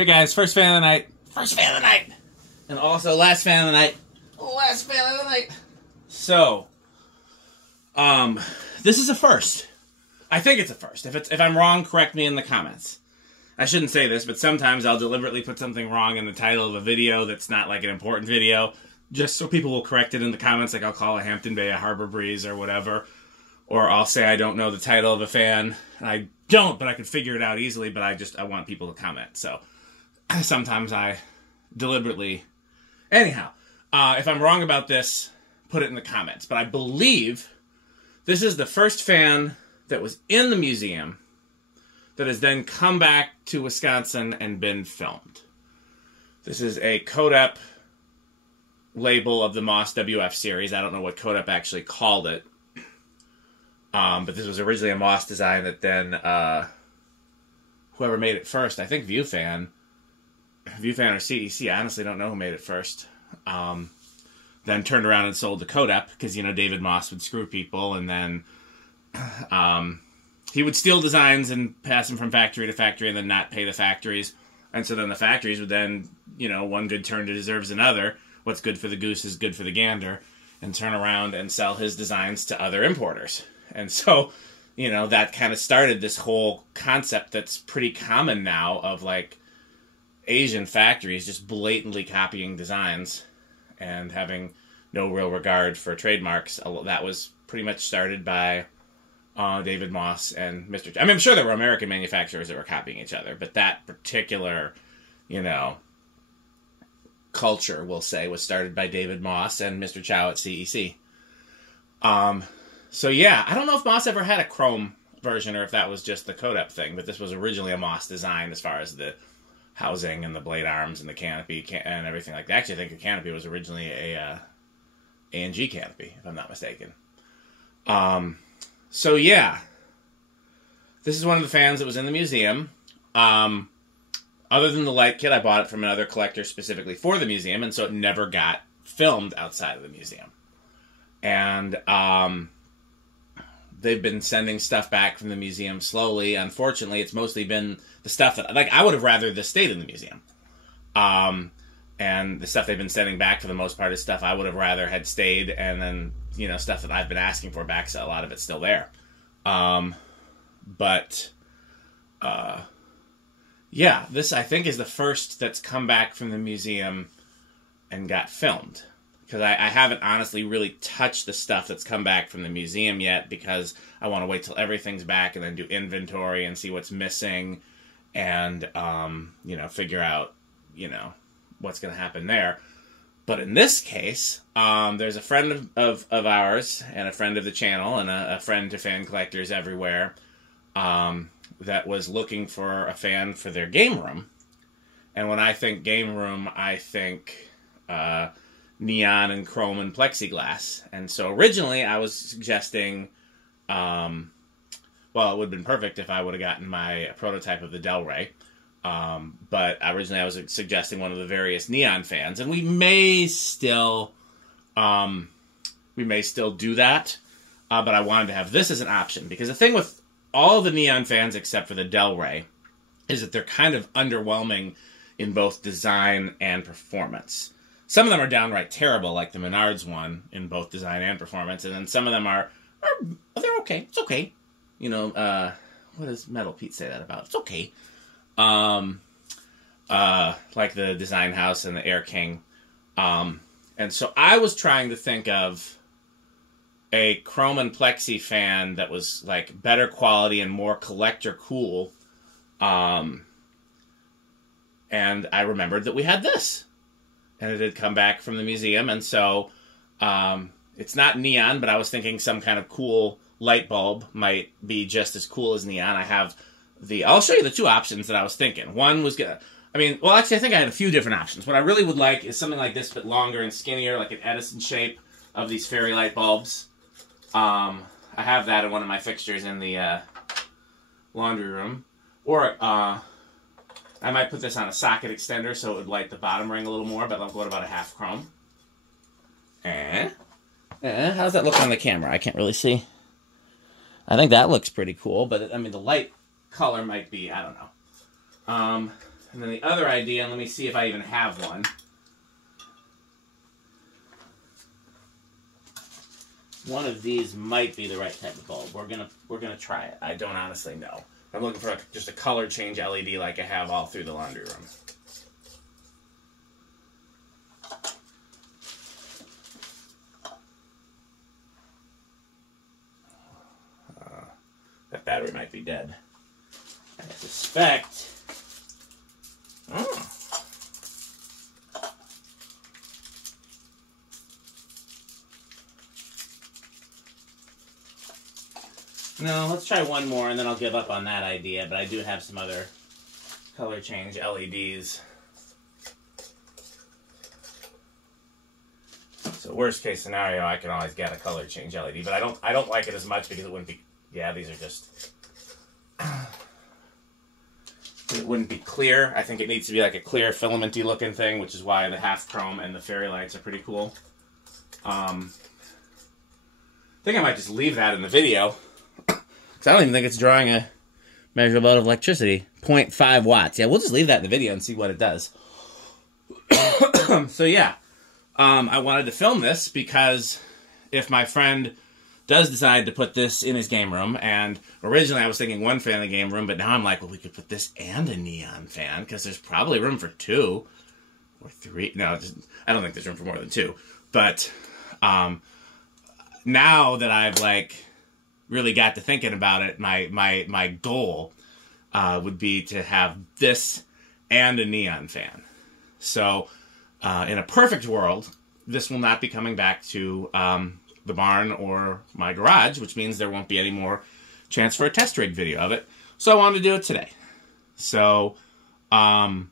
Hey guys, first fan of the night. First fan of the night. And also last fan of the night. Last fan of the night. So, this is a first. I think it's a first. If I'm wrong, correct me in the comments. I shouldn't say this, but sometimes I'll deliberately put something wrong in the title of a video that's not like an important video, just so people will correct it in the comments, like I'll call a Hampton Bay a Harbor Breeze or whatever. Or I'll say I don't know the title of a fan. And I don't, but I could figure it out easily, but I want people to comment. So sometimes I deliberately... Anyhow, if I'm wrong about this, put it in the comments. But I believe this is the first fan that was in the museum that has then come back to Wisconsin and been filmed. This is a Codep label of the Moss WF series. I don't know what Codep actually called it. But this was originally a Moss design that then whoever made it first, I think Viewfan or CEC, I honestly don't know who made it first, then turned around and sold to Codep because, you know, David Moss would screw people, and then he would steal designs and pass them from factory to factory and then not pay the factories. And so then the factories would then, you know, one good turn deserves another. What's good for the goose is good for the gander, and turn around and sell his designs to other importers. And so, you know, that kind of started this whole concept that's pretty common now of, like, Asian factories just blatantly copying designs and having no real regard for trademarks. That was pretty much started by David Moss and Mr. I mean, I'm sure there were American manufacturers that were copying each other, but that particular, you know, culture, we'll say, was started by David Moss and Mr. Chow at CEC. So yeah, I don't know if Moss ever had a chrome version or if that was just the Codep thing, but this was originally a Moss design as far as the housing and the blade arms and the canopy and everything like that. Actually, I think the canopy was originally a A&G canopy, if I'm not mistaken. So yeah, this is one of the fans that was in the museum. Other than the light kit, I bought it from another collector specifically for the museum, and so it never got filmed outside of the museum. And they've been sending stuff back from the museum slowly. Unfortunately, it's mostly been the stuff that, like, I would have rather this stayed in the museum. And the stuff they've been sending back for the most part is stuff I would have rather had stayed, and then, you know, stuff that I've been asking for back, so a lot of it's still there. Yeah, this, I think, is the first that's come back from the museum and got filmed. Because I haven't honestly really touched the stuff that's come back from the museum yet, because I want to wait till everything's back and then do inventory and see what's missing and, you know, figure out, you know, what's going to happen there. But in this case, there's a friend of ours and a friend of the channel and a friend to fan collectors everywhere that was looking for a fan for their game room. And when I think game room, I think neon and chrome and plexiglass. And so originally I was suggesting, well, it would have been perfect if I would have gotten my prototype of the Del Rey. But originally I was suggesting one of the various neon fans, and we may still do that. But I wanted to have this as an option, because the thing with all the neon fans except for the Del Rey is that they're kind of underwhelming in both design and performance. Some of them are downright terrible, like the Menards one, in both design and performance, and then some of them are they're okay. It's okay. You know, what does Metal Pete say that about? It's okay. Like the Design House and the Air King. And so I was trying to think of a chrome and plexi fan that was like better quality and more collector cool. And I remembered that we had this. And it had come back from the museum, and so it's not neon, but I was thinking some kind of cool light bulb might be just as cool as neon. I'll show you the two options that I was thinking. One was actually I think I had a few different options. What I really would like is something like this, but longer and skinnier, like an Edison shape of these fairy light bulbs. I have that in one of my fixtures in the laundry room. Or I might put this on a socket extender so it would light the bottom ring a little more, but what about a half chrome? How does that look on the camera? I can't really see. I think that looks pretty cool, but I mean, the light color might be, I don't know. And then the other idea, and let me see if I even have one. One of these might be the right type of bulb. We're gonna try it. I don't honestly know. I'm looking for just a color change LED like I have all through the laundry room. That battery might be dead. I suspect. Oh. No, let's try one more and then I'll give up on that idea, but I do have some other color change LEDs. So worst case scenario, I can always get a color change LED, but I don't like it as much because it wouldn't be, yeah, these are just, it wouldn't be clear. I think it needs to be like a clear filamenty looking thing, which is why the half chrome and the fairy lights are pretty cool. I think I might just leave that in the video. Because I don't even think it's drawing a measurable amount of electricity. 0.5 watts. Yeah, we'll just leave that in the video and see what it does. So yeah, I wanted to film this because if my friend does decide to put this in his game room, and originally I was thinking one fan in the game room, but now I'm like, well, we could put this and a neon fan, because there's probably room for 2 or 3. No, I don't think there's room for more than 2. But now that I've like really got to thinking about it, my goal would be to have this and a neon fan. So in a perfect world, this will not be coming back to the barn or my garage, which means there won't be any more chance for a test rig video of it. So I wanted to do it today. So yeah,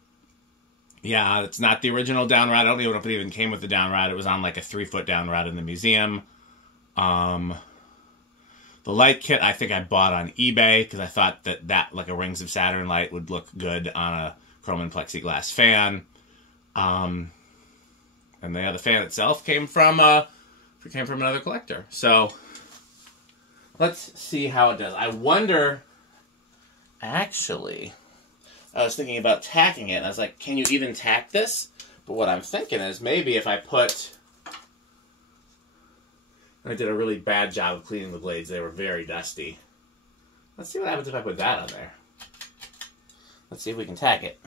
it's not the original down rod. I don't even know if it even came with the down rod. It was on like a 3-foot down rod in the museum. The light kit I think I bought on eBay because I thought that like a Rings of Saturn light would look good on a chrome and plexiglass fan. And the other fan itself came from another collector. So let's see how it does. I wonder, actually, I was thinking about tacking it. And I was like, can you even tack this? But what I'm thinking is maybe if I put... I did a really bad job of cleaning the blades. They were very dusty. Let's see what happens if I put that on there. Let's see if we can tack it.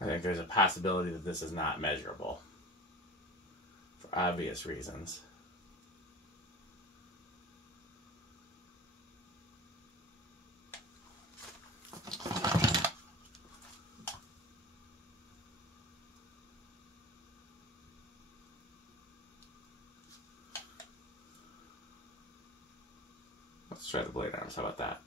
I think there's a possibility that this is not measurable for obvious reasons. Let's try the blade arms. How about that?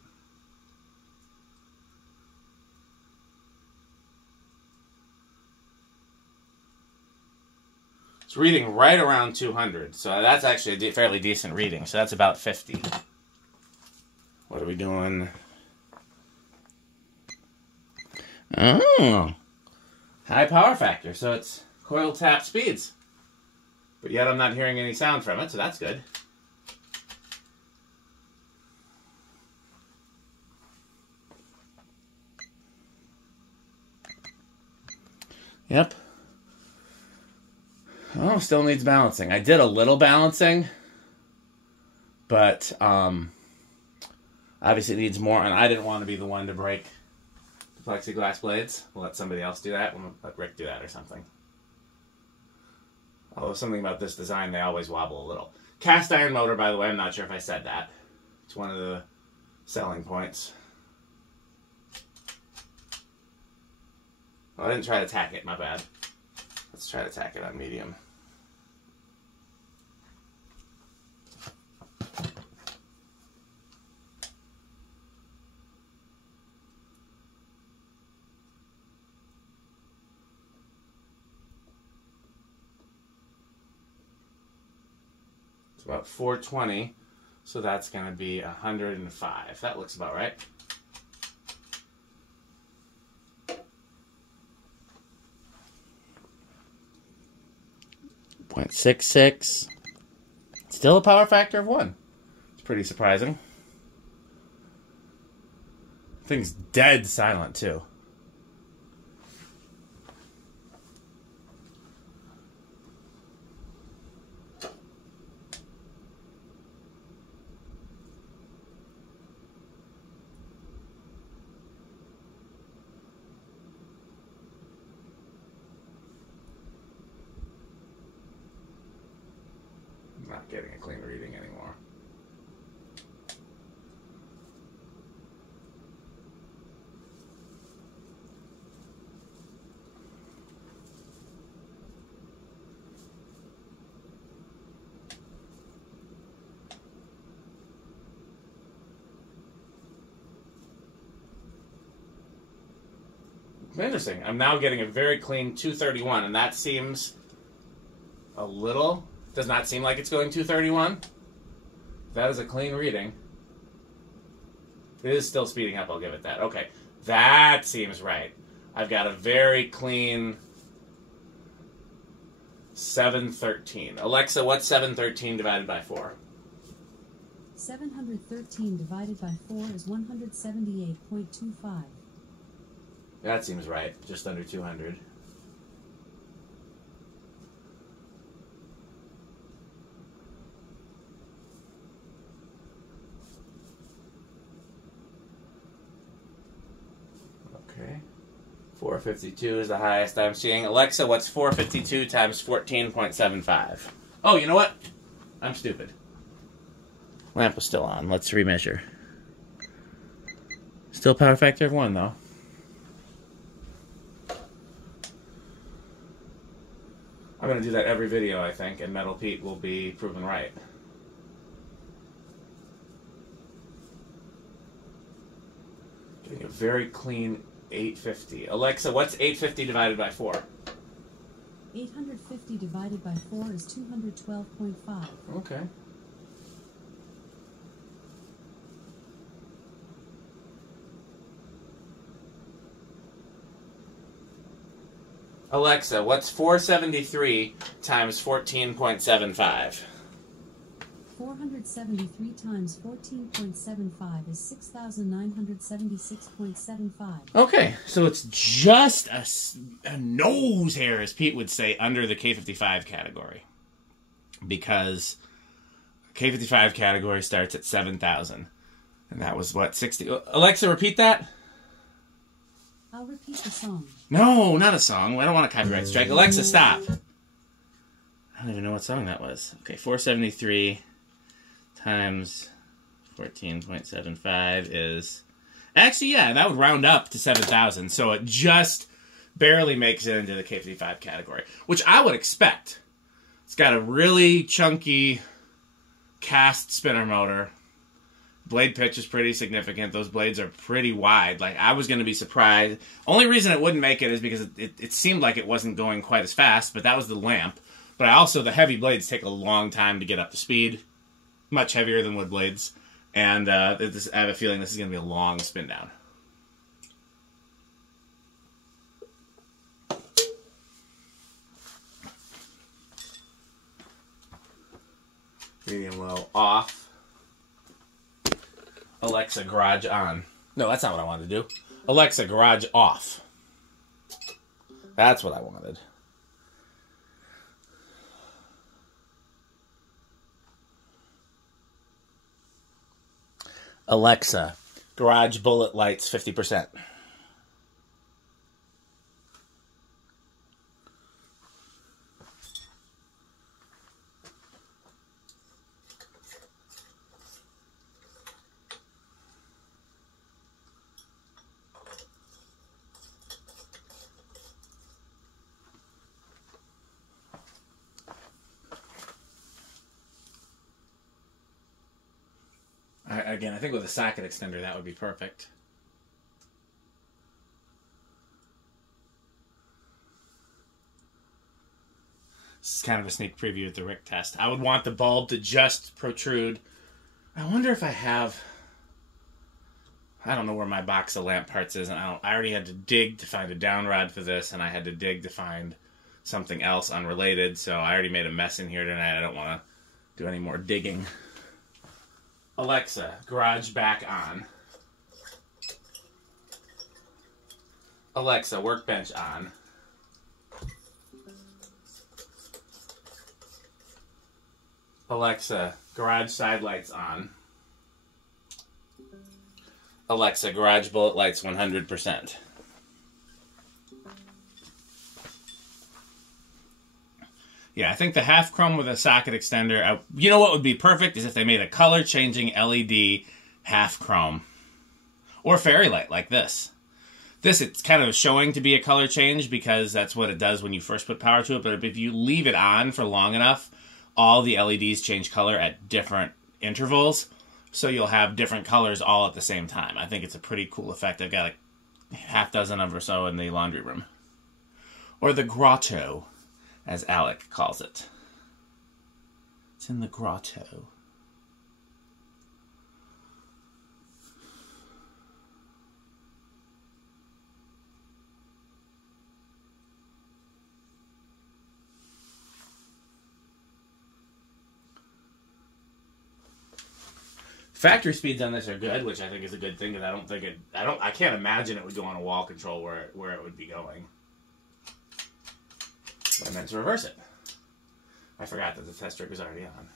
It's reading right around 200, so that's actually a fairly decent reading. So that's about 50. What are we doing? Oh, high power factor. So it's coil tap speeds, but yet I'm not hearing any sound from it, so that's good. Yep. Oh, still needs balancing. I did a little balancing, but obviously it needs more, and I didn't want to be the one to break the plexiglass blades. We'll let somebody else do that. We'll let Rick do that or something. Although something about this design, they always wobble a little. Cast iron motor, by the way, I'm not sure if I said that. It's one of the selling points. Oh, I didn't try to tack it, my bad. Let's try to tack it on medium. It's about 420, so that's going to be 105. That looks about right. .66. Still a power factor of 1. It's pretty surprising. Thing's dead silent, too. Not getting a clean reading anymore. Interesting. I'm now getting a very clean 231, and that seems a little... Does not seem like it's going 231. That is a clean reading. It is still speeding up, I'll give it that. Okay, that seems right. I've got a very clean 713. Alexa, what's 713 divided by 4? 713 divided by 4 is 178.25. That seems right, just under 200. Okay. 452 is the highest I'm seeing. Alexa, what's 452 times 14.75? Oh, you know what? I'm stupid. Lamp was still on. Let's remeasure. Still power factor of 1, though. I'm going to do that every video, I think, and Metal Pete will be proven right. Getting a very clean 850. Alexa, what's 850 divided by 4? 850 divided by 4 is 212.5. Okay. Alexa, what's 473 times 14.75? 473 times 14.75 is 6,976.75. Okay, so it's just a nose hair, as Pete would say, under the K55 category. Because K55 category starts at 7,000. And that was, what, 60? Alexa, repeat that? I'll repeat the song. No, not a song. I don't want a copyright strike. Alexa, stop. I don't even know what song that was. Okay, 473 times 14.75 is... Actually, yeah, that would round up to 7,000. So it just barely makes it into the K55 category, which I would expect. It's got a really chunky cast spinner motor. Blade pitch is pretty significant. Those blades are pretty wide. Like, I was going to be surprised. Only reason it wouldn't make it is because it seemed like it wasn't going quite as fast, but that was the lamp. But also, the heavy blades take a long time to get up to speed. Much heavier than wood blades. And I have a feeling this is going to be a long spin down. Medium low off. Alexa, garage on. No, that's not what I wanted to do. Alexa, garage off. That's what I wanted. Alexa, garage bullet lights 50%. Again, I think with a socket extender, that would be perfect. This is kind of a sneak preview of the Rick test. I would want the bulb to just protrude. I wonder if I have... I don't know where my box of lamp parts is, and I already had to dig to find a down rod for this, and I had to dig to find something else unrelated, so I already made a mess in here tonight. I don't want to do any more digging. Alexa, garage back on. Alexa, workbench on. Alexa, garage side lights on. Alexa, garage bullet lights 100%. Yeah, I think the half chrome with a socket extender, you know what would be perfect is if they made a color changing LED half chrome. Or fairy light like this. This, it's kind of showing to be a color change because that's what it does when you first put power to it. But if you leave it on for long enough, all the LEDs change color at different intervals. So you'll have different colors all at the same time. I think it's a pretty cool effect. I've got like half dozen of or so in the laundry room. Or the grotto, as Alec calls it. It's in the grotto. Factory speeds on this are good, which I think is a good thing, because I can't imagine it would go on a wall control where it would be going. But I meant to reverse it. I forgot that the test rig was already on.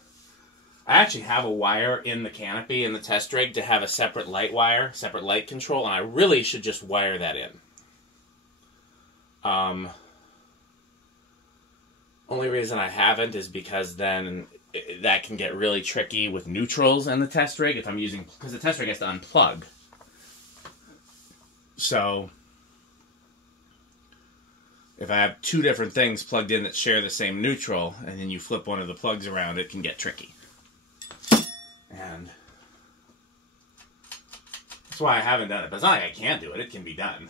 I actually have a wire in the canopy in the test rig to have a separate light wire, separate light control, and I really should just wire that in. Only reason I haven't is because then that can get really tricky with neutrals in the test rig if I'm using, because the test rig has to unplug. So if I have two different things plugged in that share the same neutral, and then you flip one of the plugs around, it can get tricky. And that's why I haven't done it. But it's not like I can't do it. It can be done.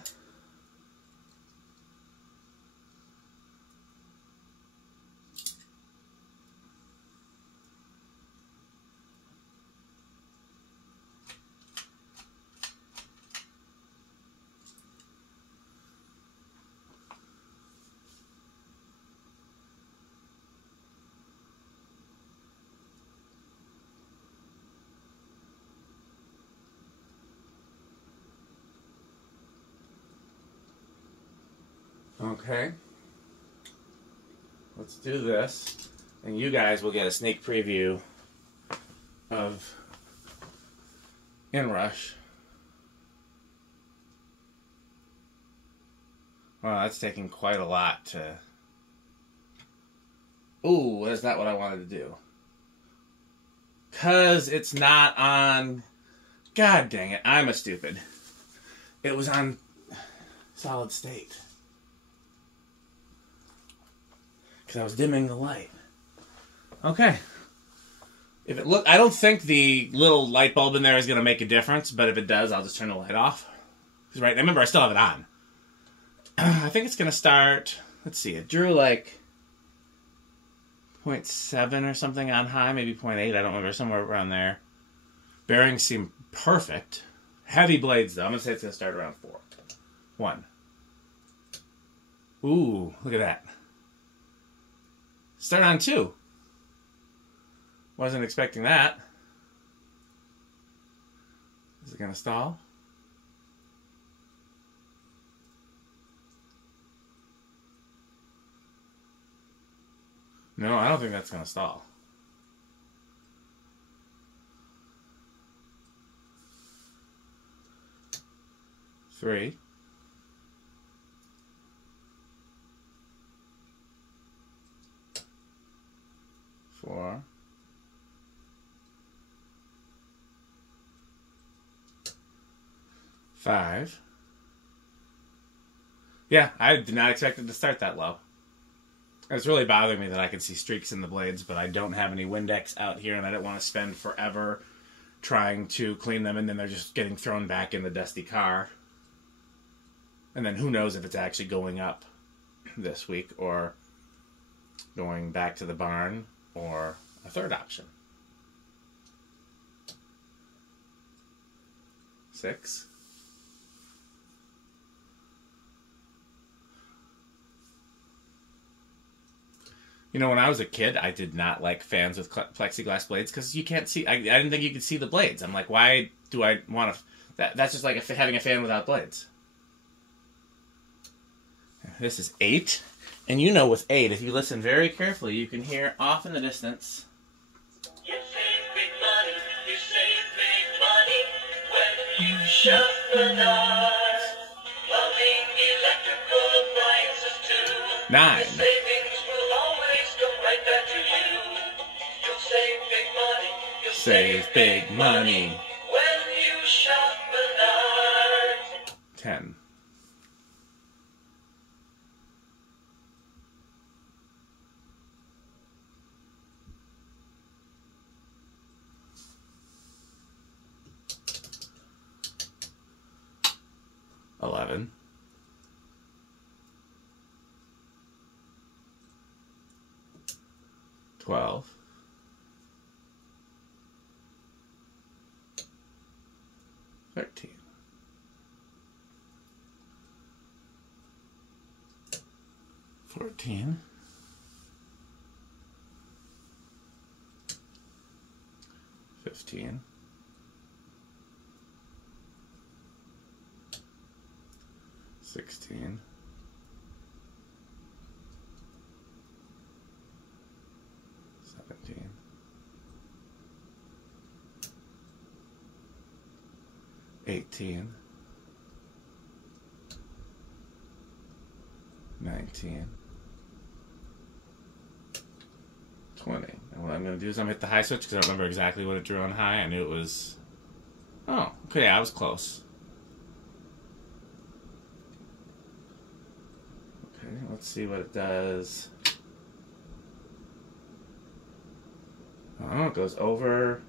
Okay, let's do this, and you guys will get a sneak preview of Inrush. Wow, that's taking quite a lot to... Ooh, that's not what I wanted to do. 'Cause it's not on... God dang it, I'm a stupid. It was on solid state. I was dimming the light. Okay. If it look, I don't think the little light bulb in there is going to make a difference, but if it does, I'll just turn the light off. Because right, remember, I still have it on. I think it's going to start, let's see, it drew like 0.7 or something on high, maybe 0.8, I don't remember, somewhere around there. Bearings seem perfect. Heavy blades, though. I'm going to say it's going to start around 4. 1. Ooh, look at that. Start on 2. Wasn't expecting that. Is it going to stall? No, I don't think that's going to stall. Three. 4. 5. Yeah, I did not expect it to start that low. It's really bothering me that I can see streaks in the blades, but I don't have any Windex out here, and I don't want to spend forever trying to clean them, and then they're just getting thrown back in the dusty car. And then who knows if it's actually going up this week, or going back to the barn, or a third option. 6. You know, when I was a kid, I did not like fans with plexiglass blades because you can't see. I didn't think you could see the blades. I'm like, why do I want to? That's just like having a fan without blades. This is 8. And you know with 8, if you listen very carefully, you can hear off in the distance. You save big money, you save big money when you shop Menards. Plumbing, electrical appliances too. 9. The savings will always come right back to you. You'll save big money, you'll Save big money. when you shop Menards. 10. 11. 12. 13. 14. 15. 16. 17. 18. 19. 20. And what I'm going to do is I'm going to hit the high switch because I don't remember exactly what it drew on high. I knew it was... Oh, okay, I was close. Okay, let's see what it does. Oh, it goes over.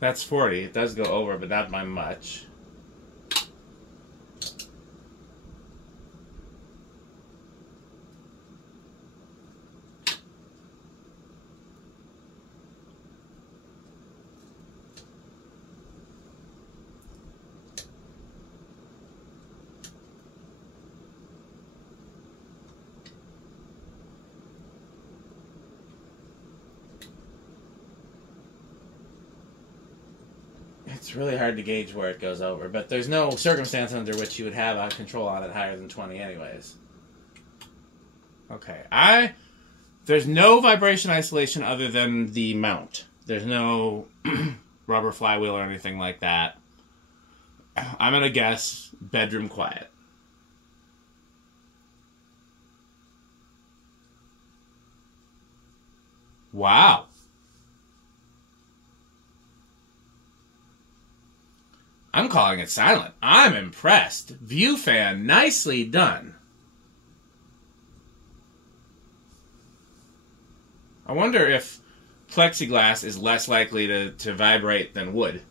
That's 40. It does go over, but not by much. It's really hard to gauge where it goes over, but there's no circumstance under which you would have a control on it higher than 20 anyways. Okay, there's no vibration isolation other than the mount. There's no rubber flywheel or anything like that. I'm going to guess bedroom quiet. Wow. I'm calling it silent. I'm impressed. View fan, nicely done. I wonder if plexiglass is less likely to vibrate than wood.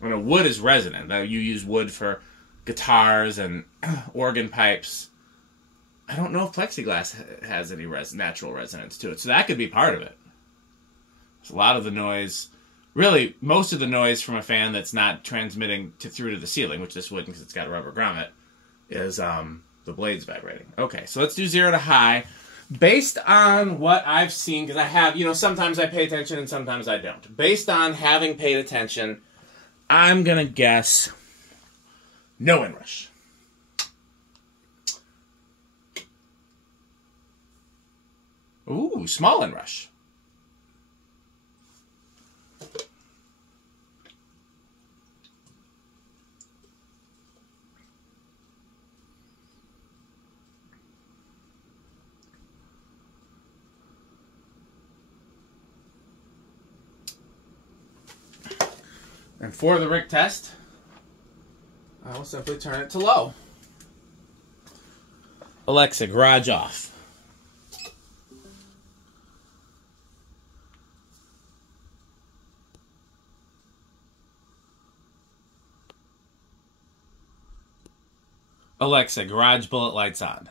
I mean, wood is resonant. You use wood for guitars and organ pipes. I don't know if plexiglass has any natural resonance to it, so that could be part of it. There's a lot of the noise... Really, most of the noise from a fan that's not transmitting through to the ceiling, which this wouldn't because it's got a rubber grommet, is the blades vibrating. Okay, so let's do 0 to high. Based on what I've seen, because I have, sometimes I pay attention and sometimes I don't. Based on having paid attention, I'm going to guess no inrush. Ooh, small inrush. And for the Rick test, I will simply turn it to low. Alexa, garage off. Alexa, garage bullet lights on.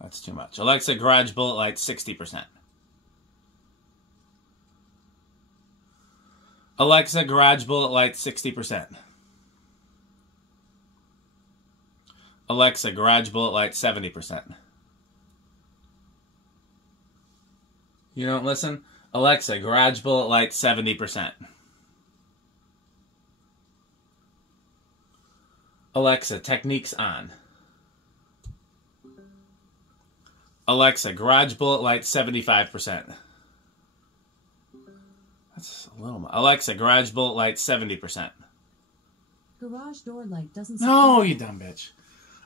That's too much. Alexa, garage bullet lights 60%. Alexa, garage bullet lights 60%. Alexa, garage bullet light 70%. You don't listen? Alexa, garage bullet light 70%. Alexa, techniques on. Alexa, garage bullet light 75%. That's a little more. Alexa, garage bullet light 70%. Garage door light doesn't... No, you dumb bitch.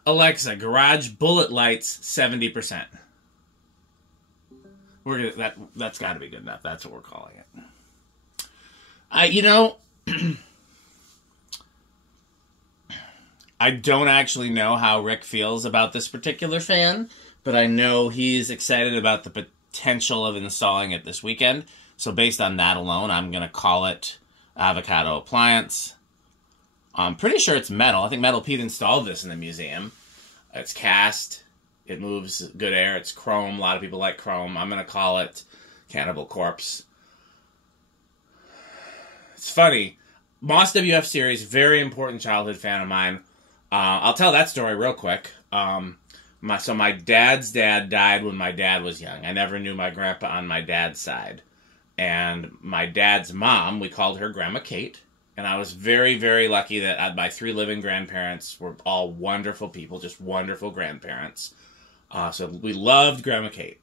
Alexa, garage bullet lights 70%. We're gonna, that's got to be good enough. That's what we're calling it. You know, I don't actually know how Rick feels about this particular fan, but I know he's excited about the potential of installing it this weekend. So based on that alone, I'm going to call it Avocado Appliance. I'm pretty sure it's metal. I think Metal Pete installed this in the museum. It's cast. It moves good air. It's chrome. A lot of people like chrome. I'm going to call it Cannibal Corpse. It's funny. Moss WF series, very important childhood fan of mine. I'll tell that story real quick. So my dad's dad died when my dad was young. I never knew my grandpa on my dad's side. And my dad's mom, we called her Grandma Kate. And I was very, very lucky that my 3 living grandparents were all wonderful people, just wonderful grandparents. So we loved Grandma Kate.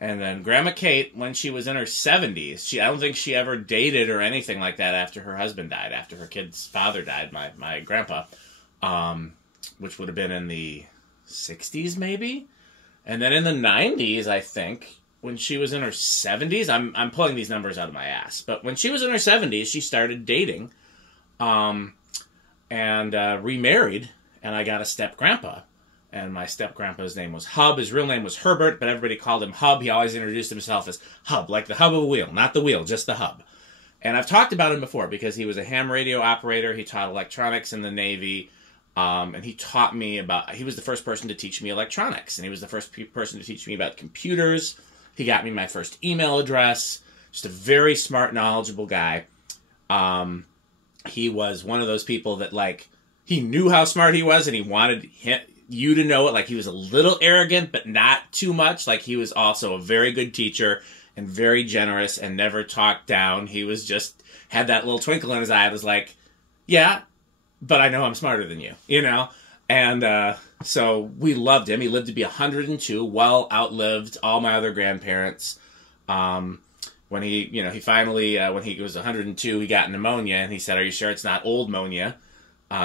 And then Grandma Kate, when she was in her 70s, I don't think she ever dated or anything like that after her husband died, after her kid's father died, my grandpa, which would have been in the 60s maybe. And then in the 90s, I think, when she was in her 70s, I'm pulling these numbers out of my ass, but when she was in her 70s, she started dating and remarried, and I got a step-grandpa. And my step-grandpa's name was Hub. His real name was Herbert, but everybody called him Hub. He always introduced himself as Hub, like the hub of a wheel. Not the wheel, just the hub. And I've talked about him before because he was a ham radio operator. He taught electronics in the Navy. And he taught me he was the first person to teach me electronics. And he was the first person to teach me about computers. He got me my first email address. Just a very smart, knowledgeable guy. He was one of those people that, like, he knew how smart he was and he wanted you to know it. Like, he was a little arrogant, but not too much. Like, he was also a very good teacher and very generous and never talked down. He was just, had that little twinkle in his eye. It was like, yeah, but I know I'm smarter than you, you know? And so we loved him. He lived to be 102, well outlived all my other grandparents. When he finally, when he was 102, he got pneumonia, and he said, "Are you sure it's not old pneumonia?"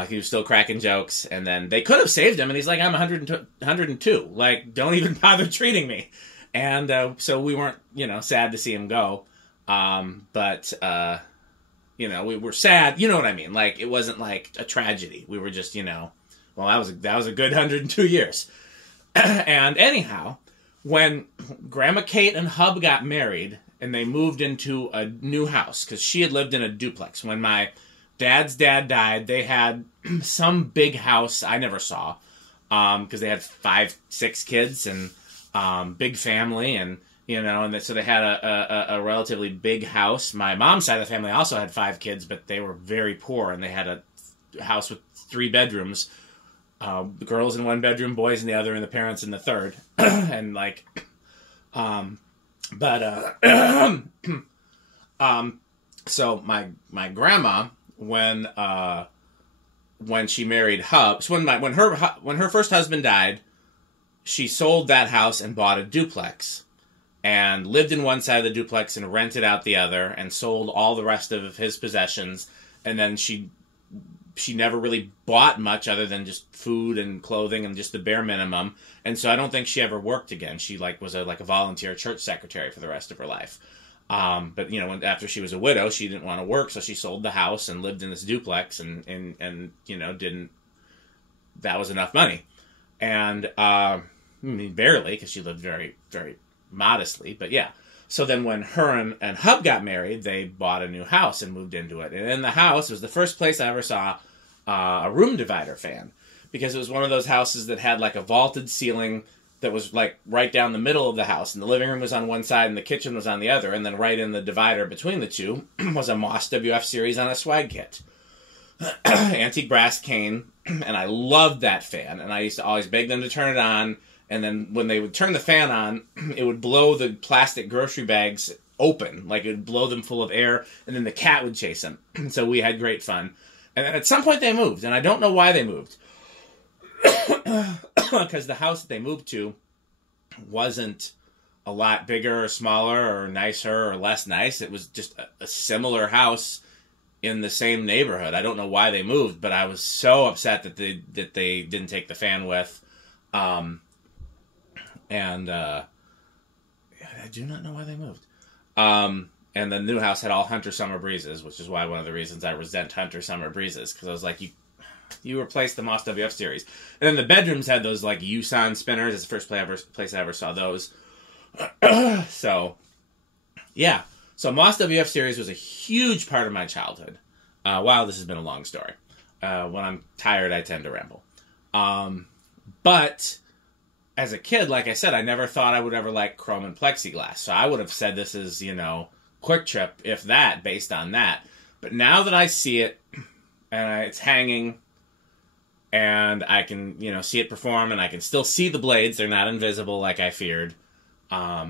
He was still cracking jokes, and then they could have saved him, and he's like, "I'm 102. Like, don't even bother treating me." And so we weren't, sad to see him go. But we were sad. You know what I mean? Like, it wasn't like a tragedy. We were just, well, that was a good 102 years. And anyhow, when Grandma Kate and Hub got married, and they moved into a new house, because she had lived in a duplex. When my dad's dad died, they had some big house I never saw, because they had 5, 6 kids, and big family, and so they had a relatively big house. My mom's side of the family also had 5 kids, but they were very poor, and they had a house with 3 bedrooms, girls in 1 bedroom, boys in the other, and the parents in the third. And so my grandma, when she married Hub, so when her first husband died, she sold that house and bought a duplex, and lived in one side of the duplex and rented out the other, and sold all the rest of his possessions. And then she never really bought much other than just food and clothing and just the bare minimum. And so I don't think she ever worked again. She was a volunteer church secretary for the rest of her life. But after she was a widow, she didn't want to work, so she sold the house and lived in this duplex, and didn't. That was enough money, and barely, because she lived very, very modestly. But yeah. So then when her and Hub got married, they bought a new house and moved into it. And in the house, it was the first place I ever saw a room divider fan, because it was one of those houses that had like a vaulted ceiling that was like right down the middle of the house, and the living room was on one side and the kitchen was on the other, and then right in the divider between the two was a Moss WF series on a swag kit. antique brass cane, and I loved that fan. And I used to always beg them to turn it on. And then when they would turn the fan on, it would blow the plastic grocery bags open. Like, it would blow them full of air, and then the cat would chase them. So we had great fun. And then at some point they moved, and I don't know why they moved. Because the house that they moved to wasn't a lot bigger or smaller or nicer or less nice. It was just a similar house in the same neighborhood. I don't know why they moved, but I was so upset that they didn't take the fan with. I do not know why they moved. And the new house had all Hunter Summer Breezes, which is why one of the reasons I resent Hunter Summer Breezes, because I was like, you replaced the Moss WF series. And then the bedrooms had those, like, Yusan spinners. It's the first place I ever saw those. So, yeah. So Moss WF series was a huge part of my childhood. Wow, this has been a long story. When I'm tired, I tend to ramble. But as a kid, like I said, I never thought I would ever like chrome and plexiglass. So I would have said this is, Quick Trip, if that, based on that. But now that I see it, and it's hanging, and I can, see it perform, and I can still see the blades. They're not invisible like I feared. I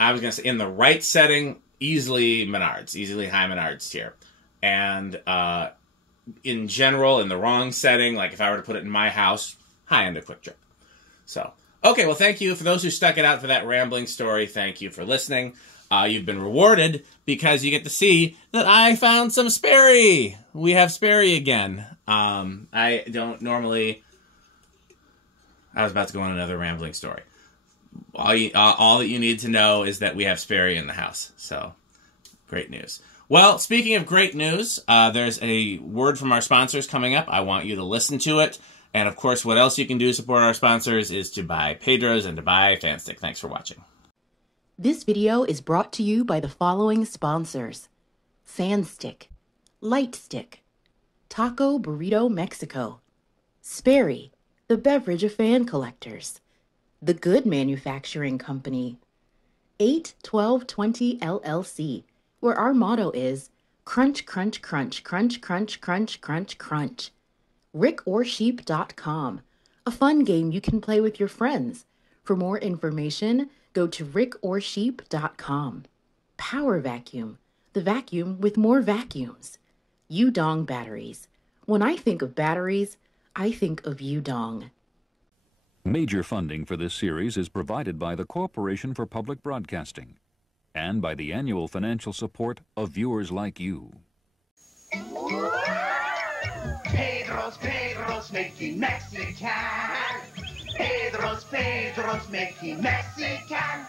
was going to say, in the right setting, easily Menards. Easily high Menards tier. And in general, in the wrong setting, like if I were to put it in my house, high end of Quick Trip. So, okay, well, thank you. For those who stuck it out for that rambling story, thank you for listening. You've been rewarded because you get to see that I found some Sperry. We have Sperry again. I don't normally... I was about to go on another rambling story. All that you need to know is that we have Sperry in the house. So, great news. Well, speaking of great news, there's a word from our sponsors coming up. I want you to listen to it. And, of course, what else you can do to support our sponsors is to buy Pedro's and to buy Fanstick. Thanks for watching. This video is brought to you by the following sponsors: Sandstick, Lightstick, Taco Burrito Mexico, Sperry, the beverage of fan collectors, The Good Manufacturing Company, 81220 LLC, where our motto is crunch, crunch, crunch, crunch, crunch, crunch, crunch, crunch. rickorsheep.com, a fun game you can play with your friends. For more information, go to rickorsheep.com. Power Vacuum, the vacuum with more vacuums. Udong Batteries. When I think of batteries, I think of Udong. Major funding for this series is provided by the Corporation for Public Broadcasting and by the annual financial support of viewers like you. Pedro's making Mexican. Pedro's making Mexican.